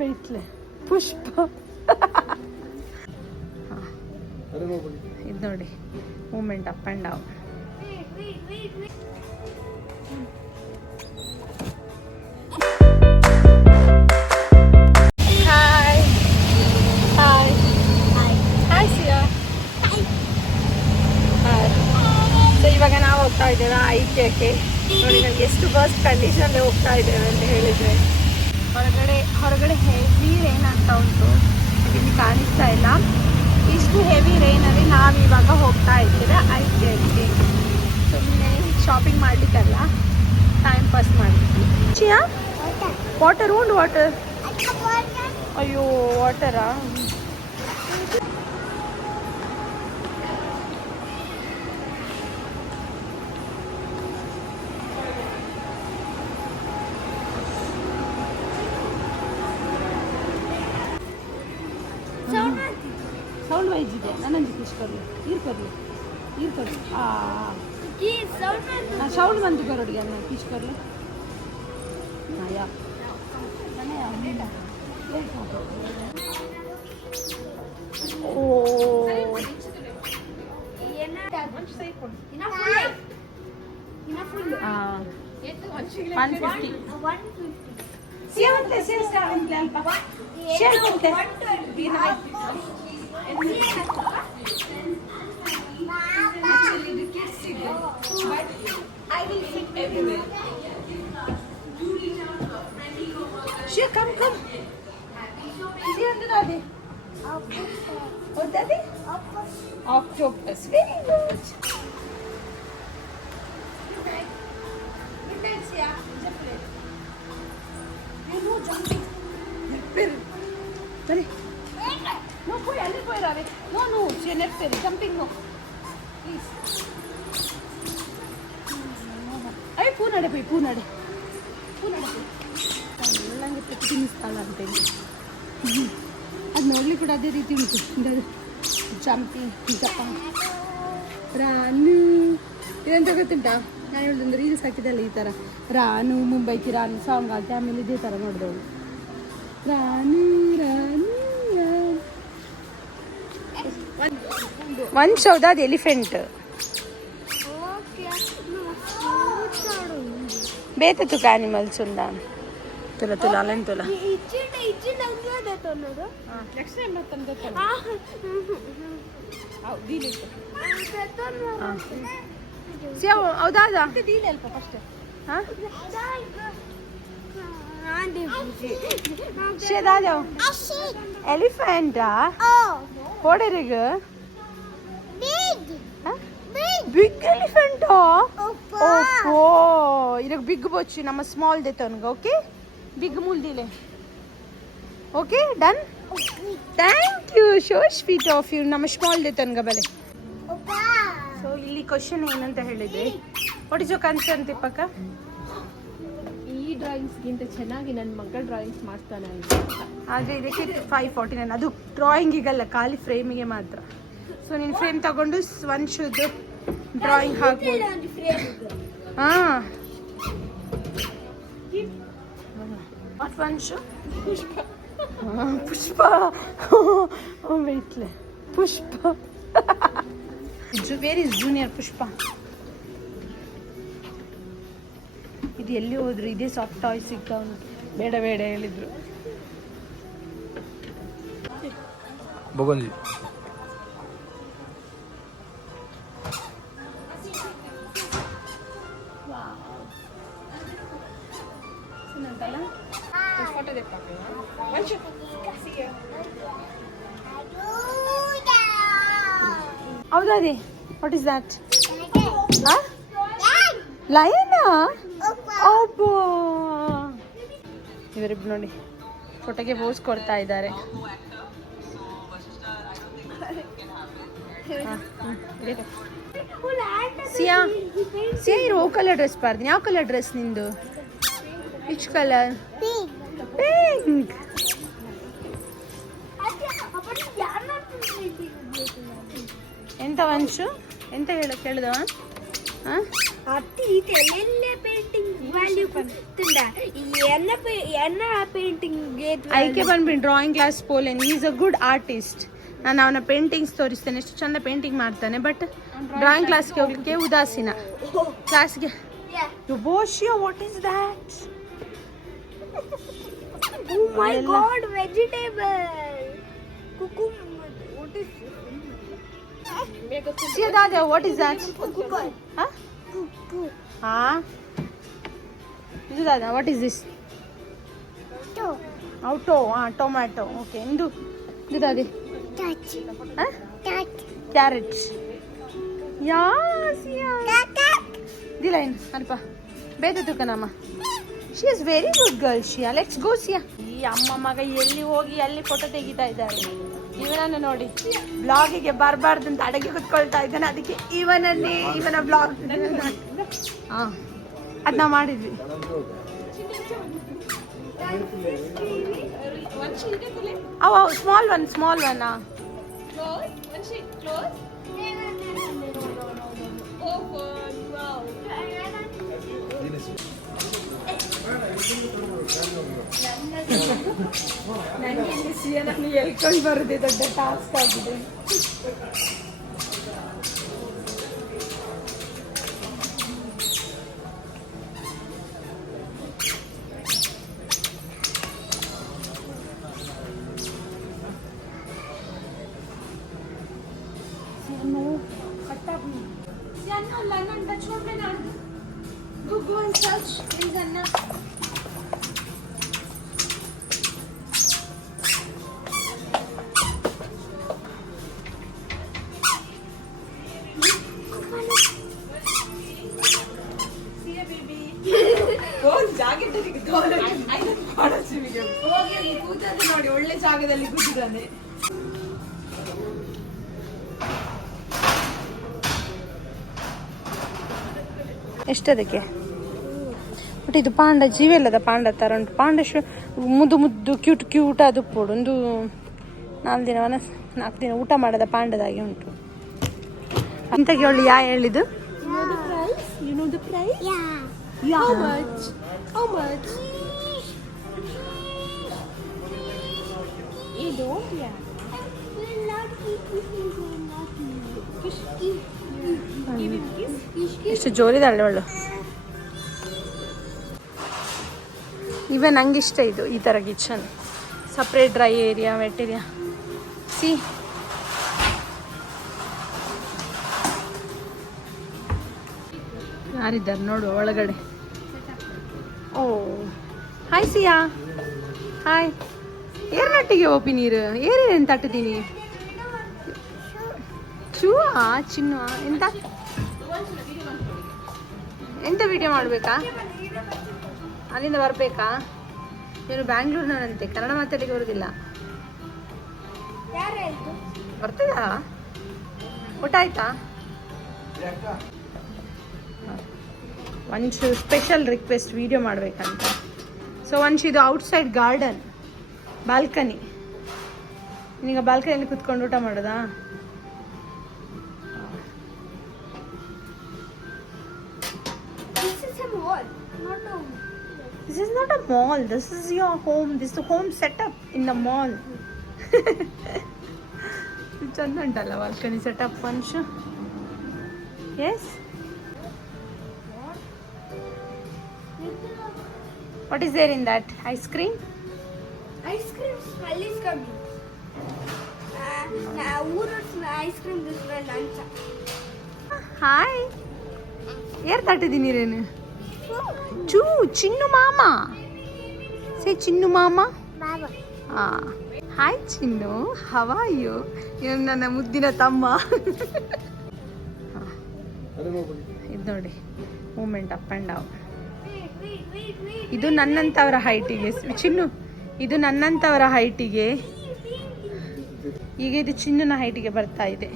ವೆಯ್ಟ್ಲೆ ಪುಷ್ಪ. ಇದು ನೋಡಿ movement up and down. Hi hi hi Siya. So ಇವಾಗ ನಾವು ಹೋಗ್ತಾ ಇದ್ದೇವೆ ಐಕ್ಯಕ್ಕೆ. ನೋಡಿ ನನಗೆ ಎಷ್ಟು ಬಸ್ ಕಂಡೀಷನಲ್ಲಿ ಹೋಗ್ತಾ ಇದ್ದೇವೆ ಅಂತ ಹೇಳಿದರೆ, ಹೊರಗಡೆ ಹೆವಿ ರೈನ್ ಆಗ್ತಾ ಉಂಟು, ಇಲ್ಲಿ ಕಾಣಿಸ್ತಾ ಇಲ್ಲ. ಇಷ್ಟು ಹೆವಿ ರೈನಲ್ಲಿ ನಾವು ಇವಾಗ ಹೋಗ್ತಾ ಇದ್ದೇವೆ ಐಕ್ಯಕ್ಕೆ. ಸುಮ್ಮನೆ ಶಾಪಿಂಗ್ ಮಾಡಲಿಕ್ಕಲ್ಲ, ಟೈಮ್ ಪಾಸ್ ಮಾಡಲಿಕ್ಕೆ. ಚಿಯಾ ವಾಟರ್ ಉಂಟು, ವಾಟರ್. ಅಯ್ಯೋ ವಾಟರಾ. ಸೌಂಡ್ ವೈಸ್ ಇದೆ. ನನ್ನಂಜಿ ಕಿಸ್ಕೊರ್ಲಿ ಈರ್ಕೊರ್ಲಿ ಸೌಂಡ್ ಬಂತು ಕರೋಡಿಗೆ ಅನ್ನ ಕಿಸ್ಕೊರ್ಲಿ. ಯಾ ಓ 150. Actually the kids sit there, but I will sit everywhere. Shia, come. See under Daddy. What Daddy? Octopus. Very good. Good night, Shia. You know jumping. Sorry. No, boy, Ravi. No. She left it. Jumping, no. Please. Ay, ಪೂನಡೆ. ಎಲ್ಲಂಗೆ ತಿನ್ನಿಸ್ತಾಳ ಅಂತೇಳಿ ಅದು ನೋಡ್ಲಿಕ್ಕೆ ಕೂಡ ಅದೇ ರೀತಿ ಉಂಟು. Jumping Ranu ಇದಂತ ಗೊತ್ತುಂಟಾ? ನಾನು ಹೇಳಿದೊಂದು ರೀಲ್ಸ್ ಹಾಕಿದ್ದಲ್ಲ ಈ ಥರ, ರಾನು ಮುಂಬೈಕಿ ರಾನು ಸಾಂಗ್ ಹಾಕಿ ಆಮೇಲೆ ಇದೇ ಥರ ನೋಡಿದವಳು. Ranu one show that elephant beta to animals unda tula alentula next time matande dile see avada dile help first ha she dada elephant what are you big elephant. ಓಹೋ ಇದಕ್ಕೆ ಬಿಗ್ ಬೊಚ್ಚಿ ನಮ್ಮ small ದೇತವನ್ಗ. Okay big ಮೂಲ್ದಿಲೆ. Okay done. Thank you, so sweet of you. ನಮ್ಮ small ದೇತವನ್ಗ ಬಲೆ. So ಇಲ್ಲಿ ಕ್ವಶನ್ ಏನಂತ ಹೇಳಿದೆ, ವಾಟ್ ಇಸ್ ಯೋರ್ ಕನ್ಸರ್ನ್ ತಿಪ್ಪಕ್ಕ? ಈ ಡ್ರಾಯಿಂಗ್ಸ್ಗಿಂತ ಚೆನ್ನಾಗಿ ನನ್ನ ಮಗ ಡ್ರಾಯಿಂಗ್ಸ್ ಮಾಡ್ತಾನೆ. ಆದರೆ ಇದಕ್ಕೆ 549. ಅದು ಡ್ರಾಯಿಂಗಿಗಲ್ಲ, ಖಾಲಿ ಫ್ರೇಮಿಗೆ ಮಾತ್ರ. ಸೊ ನೀನು ಫ್ರೇಮ್ ತಗೊಂಡು ಒನ್ ಶೂದು ಡ್ರಾಯಿಂಗ್ ಹಾಕ್ಬೋದು. ಹಾಂ ವಾಟ್ ಒನ್ ಶೂ? ಪುಷ್ಪ ವೆಯ್ಟ್ಲೆ Pushpa. Where is junior Pushpa? ಇದು ಎಲ್ಲಿ ಹೋದ್ರು? ಇದೇ ಸಾಫ್ಟ್ ಟಾಯ್ ಸಿಗ್ತಾ ಉಂಟು. ಬೇಡ ಹೇಳಿದ್ರು. ಬಗೊಂಜಿ ಹೌದಾ ರೀ? What is that? ಲಯನಾ? ಅಬ್ಬಾ ಇವರಿಬ್ರು ನೋಡಿ ಫೋಟೋಗೆ ಪೋಸ್ ಕೊಡ್ತಾ ಇದ್ದಾರೆ. ಸಿಯಾ ಇರೋ ಕಲರ್ ಡ್ರೆಸ್ ಪಾರ್ದು. ಯಾವ ಕಲರ್ ಡ್ರೆಸ್ ನಿಂದು? Which colour? ಪಿಂಕ್. ಎಂತ ವಂಶು ಎಂತ ಕೇಳಿದವ? ವ್ಯಾಲ್ಯೂ ಗೊತ್ತಿಲ್ಲ ಎನ್ನ ಪೇಂಟಿಂಗ್ಗೆ ಐಕೆ ಬಂದ್ಬಿಟ್ಟು drawing class ಪೋಲೆನ್ is a good artist. ನಾನು ಅವನ ಪೇಂಟಿಂಗ್ಸ್ ತೋರಿಸ್ತೇನೆ, ಎಷ್ಟು ಚಂದ ಪೇಂಟಿಂಗ್ ಮಾಡ್ತಾನೆ. ಬಟ್ ಡ್ರಾಯಿಂಗ್ ಕ್ಲಾಸ್ಗೆ ಹೋಗ್ಲಿಕ್ಕೆ ಉದಾಸೀನ. ಕ್ಲಾಸ್ಗೆ ಬೋಶಿಯೋ, what is that? Oh my god, vegetable. Cucumber. What is See Dada, what is that? cucumber? Huh? Huh? This is Dada, what is this? Auto, tomato. Okay, Indu. This Dada. Touch. Huh? Touch. Carrot. Yes, yeah. Kaka. Dilain, alpa. Bete tukanama. She is very good girl, Shia. Let's go, Shia. ಈ ಅಮ್ಮ ಮಗ ಎಲ್ಲಿ ಹೋಗಿ ಅಲ್ಲಿ photo ತೆಗಿತಾ ಇದ್ದಾರೆ. ಇವನನ್ನು ನೋಡಿ, ಬ್ಲಾಗಿಗೆ ಬರಬಾರ್ದು ಅಂತ ಅಡಗಿ ಕುತ್ಕೊಳ್ತಾ ಇದ್ದಾನೆ. ಅದಕ್ಕೆ ಇವನ ಬ್ಲಾಗ್ ಅದನ್ನ ಮಾಡಿದ್ವಿ. ಅವ ಸ್ಮಾಲ್ ಒನ್ ನನಗೆ ಇಲ್ಲಿ ಸಿಯನನ್ನು ಎಳ್ಕೊಂಡು ಬರೋದೇ ದೊಡ್ಡ ಟಾಸ್ಕ್ ಆಗಿದೆ. Go and search, please, Anna. ಹೋಗಿ ಕೂತದ್ದು ನೋಡಿ, ಒಳ್ಳೆ ಜಾಗದಲ್ಲಿ ಕೂತಿದ್ದಾನೆ. ಎಷ್ಟದಕ್ಕೆ? ಬಟ್ ಇದು ಪಾಂಡ ಜೀವೆಲ್ಲದ ಪಾಂಡ ತರ ಉಂಟು. ಪಾಂಡ ಮುದ್ದು ಕ್ಯೂಟ್ ಅದು ಪೋಡು ಒಂದು 4 ದಿನ ಊಟ ಮಾಡದ ಪಾಂಡದಾಗಿ ಉಂಟು. ಇಂತಗೆ ಒಳ್ಳೆ ಹೇಳಿದ್ದು. You know the price? Yeah. How much? How much? You don't? Yeah. Will not eat this. Will not eat. Kiss. Give him kiss. Kiss. ಎಷ್ಟು ಜೋರಿದಾಳೆ ಅವಳು. ಇವನ್ ನಂಗಿಷ್ಟ ಇದು ಈ ಥರ kitchen. Separate dry area, wet area. See ಯಾರಿದ್ದಾರೆ ನೋಡು ಒಳಗಡೆ. ಓ hi ಸಿಯಾ, hi. ಏರ್ನಟ್ಟಿಗೆ ಓಪಿ ನೀರು ಏನೇನು ತಟ್ಟಿದ್ದೀನಿ. ಶೂವಾ ಚಿನ್ನು ಎಂತ ವಿಡಿಯೋ ಮಾಡಬೇಕಾ? ಅಲ್ಲಿಂದ ಬರಬೇಕಾ? ನೀನು ಬ್ಯಾಂಗ್ಳೂರ್ನಂತೆ, ಕನ್ನಡ ಮಾತಾಡಲಿಕ್ಕೆ ಬರೋದಿಲ್ಲ. ಬರ್ತದಾ? ಊಟ ಆಯ್ತಾ? ಒಂದು ಸ್ಪೆಷಲ್ ರಿಕ್ವೆಸ್ಟ್ ವಿಡಿಯೋ ಮಾಡಬೇಕಂತ. ಸೊ ಇದು ಔಟ್ಸೈಡ್ ಗಾರ್ಡನ್, ಬಾಲ್ಕನಿ. ನೀನೀಗ ಬಾಲ್ಕನಿಯಲ್ಲಿ ಕುತ್ಕೊಂಡು ಊಟ ಮಾಡೋದಾ? This is not a mall. This is your home. This is the home setup in the mall. ಚಂದ ಉಂಟಲ್ಲ balcony setup punch. Yes. What is there in that? Ice cream? Ice cream smell is coming. Ice cream this smell lunch. Hi. ಯಾರು ತಟ್ಟಿದ್ದೀನಿ ನೀರೇನು? ಚೂ ಚಿನ್ನು ಮಾಮ. Say Chinnu ಮಾಮ. Hi Chinnu, how are you? ಇವನು ನನ್ನ ಮುದ್ದಿನ ತಮ್ಮ. ಇದು ನೋಡಿ ಮೂಮೆಂಟ್ ಅಪ್ ಆ್ಯಂಡ್ ಡೌನ್. ಇದು ನನ್ನಂಥವರ ಹೈಟಿಗೆ ಚಿನ್ನು, ಇದು ನನ್ನಂಥವರ ಹೈಟಿಗೆ. ಈಗ ಇದು ಚಿನ್ನನ ಹೈಟಿಗೆ ಬರ್ತಾ ಇದೆ.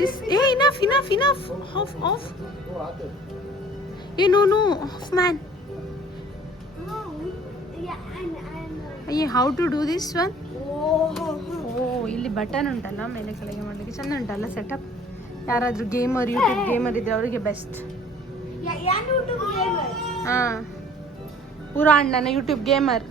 This. Hey, enough. Off. Hey, no, off, man. Yeah, I'm Hey, how to do this one? Oh. ಇಲ್ಲಿ ಬಟನ್ ಉಂಟಲ್ಲ ಮೇಲೆ ಕೆಳಗೆ ಮಾಡಲಿಕ್ಕೆ ಚಂದ ಉಂಟಲ್ಲ ಸೆಟಪ್. ಯಾರಾದರೂ ಗೇಮರ್ ಯೂಟ್ಯೂಬ್ ಗೇಮರ್ ಇದ್ರೆ ಅವರಿಗೆ ಬೆಸ್ಟ್. ಹಾಂ ಪೂರ ಅಣ್ಣನ ಯೂಟ್ಯೂಬ್ ಗೇಮರ್.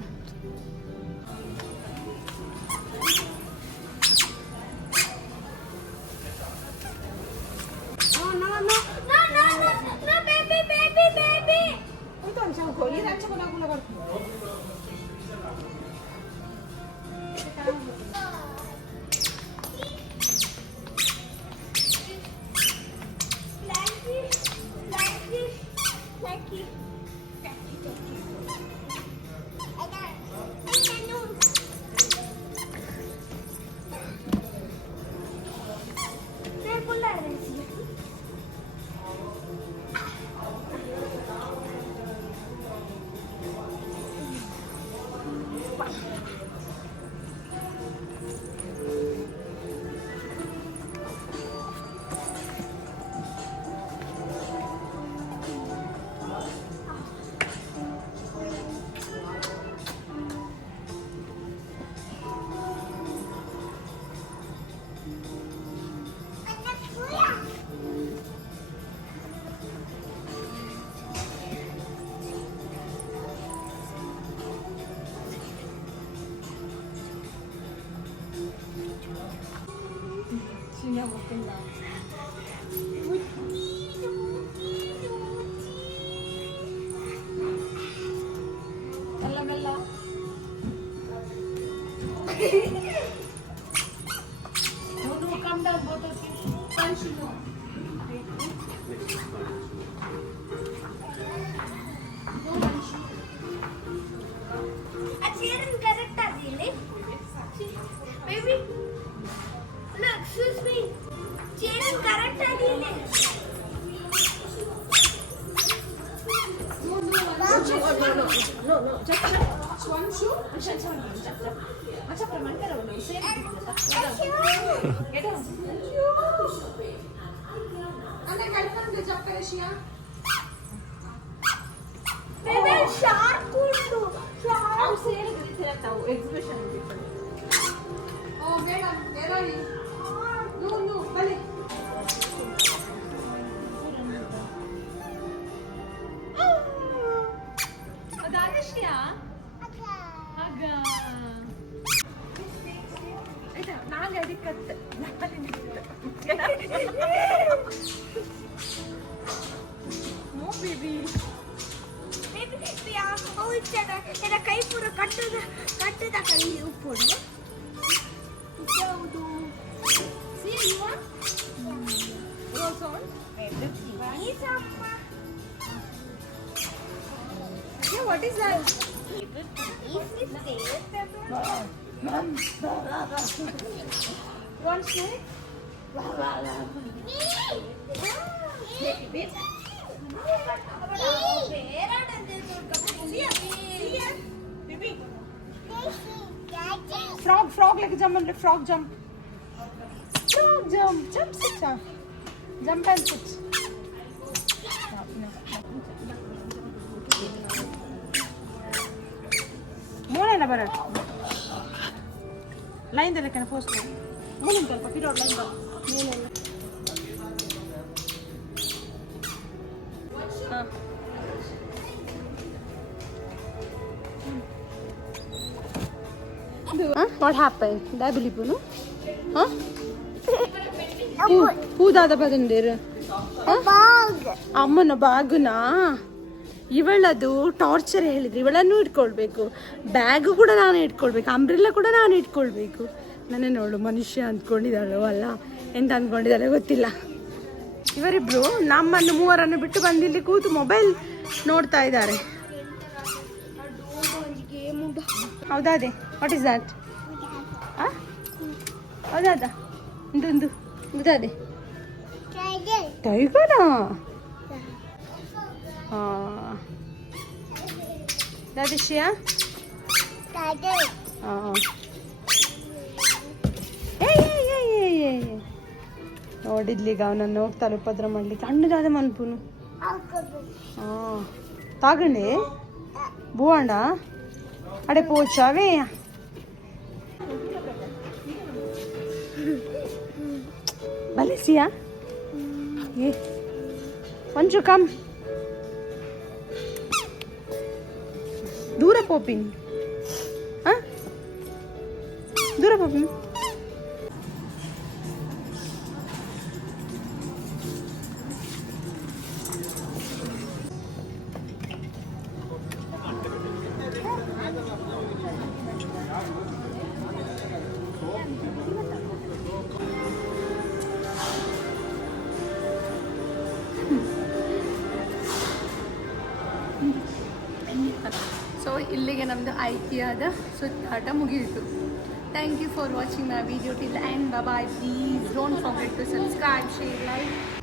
ಕೈ ಪೂರ ಕಟ್ಟದ ಕೈ ಉಪ್ಪು What is that? Want snake? Frog like jump and frog jump. Frog jump sit. Jump and sit. More ಬರಟ್ ಲೈನ್ ದಲ್ಲಿ ಕನ ಪೋಸ್ಟ್ ಮೂಲ ಸ್ವಲ್ಪ ಪಿರೋಡ್ ಲೈನ್ ಬರ ಮೇಲೆಲ್ಲ What happened? Dabulipunu? Huh? Who dada badandiru? Bagh ಅಮ್ಮನ ಬಾಗುನಾ ಇವಳದು ಟಾರ್ಚರ್ ಹೇಳಿದ್ರು. ಇವಳನ್ನು ಇಟ್ಕೊಳ್ಬೇಕು, ಬ್ಯಾಗು ಕೂಡ ನಾನು ಇಟ್ಕೊಳ್ಬೇಕು, ಅಂಬ್ರೆಲ್ಲ ಕೂಡ ನಾನು ಇಟ್ಕೊಳ್ಬೇಕು. ನನ್ನ ನೋಡು ಮನುಷ್ಯ ಅಂದ್ಕೊಂಡಿದ್ದಾಳು ಅಲ್ಲ ಎಂತ ಅಂದ್ಕೊಂಡಿದ್ದಾಳೆ ಗೊತ್ತಿಲ್ಲ. ಇವರಿಬ್ರು ನಮ್ಮನ್ನು ಮೂವರನ್ನು ಬಿಟ್ಟು ಬಂದಿಲ್ಲಿ ಕೂತು ಮೊಬೈಲ್ ನೋಡ್ತಾ ಇದ್ದಾರೆ. ಹೌದಾ ಅದೇ ವಾಟ್ ಇಸ್ ದ್ಯಾಟ್? ಹೌದಾದ ಇಂದೊಂದು ಇದಾದೆ ಟೈಗರಾ? ಹಾಂ ದಾದಿಶ್ಯಾ ಹಾಂ ನೋಡಿದ್ಲಿಗ ಅವನನ್ನು ನೋಡ್ತಾಳೆ ಉಪದ್ರ ಮಾಡ್ಲಿಕ್ಕೆ. ಹಣ್ಣುದಾದ ಮನ್ಪುನು ಹಾಂ ತಾಗಣೆ ಬೂವಣ್ಣ ಅಡೆ ಪೋಚಾವೇ Valencia? Yeah. Want to come? ದೂರ ಪೋಪಿನ್ ದೂರ ಪೋಪಿನ್ ಸೊ ಇಲ್ಲಿಗೆ ನಮ್ಮದು ಐಕಿಯಾದ ಸುತ್ತಾಟ ಮುಗಿಯಿತು. Thank you for watching my video till end. Bye. Please don't forget to subscribe, share, like.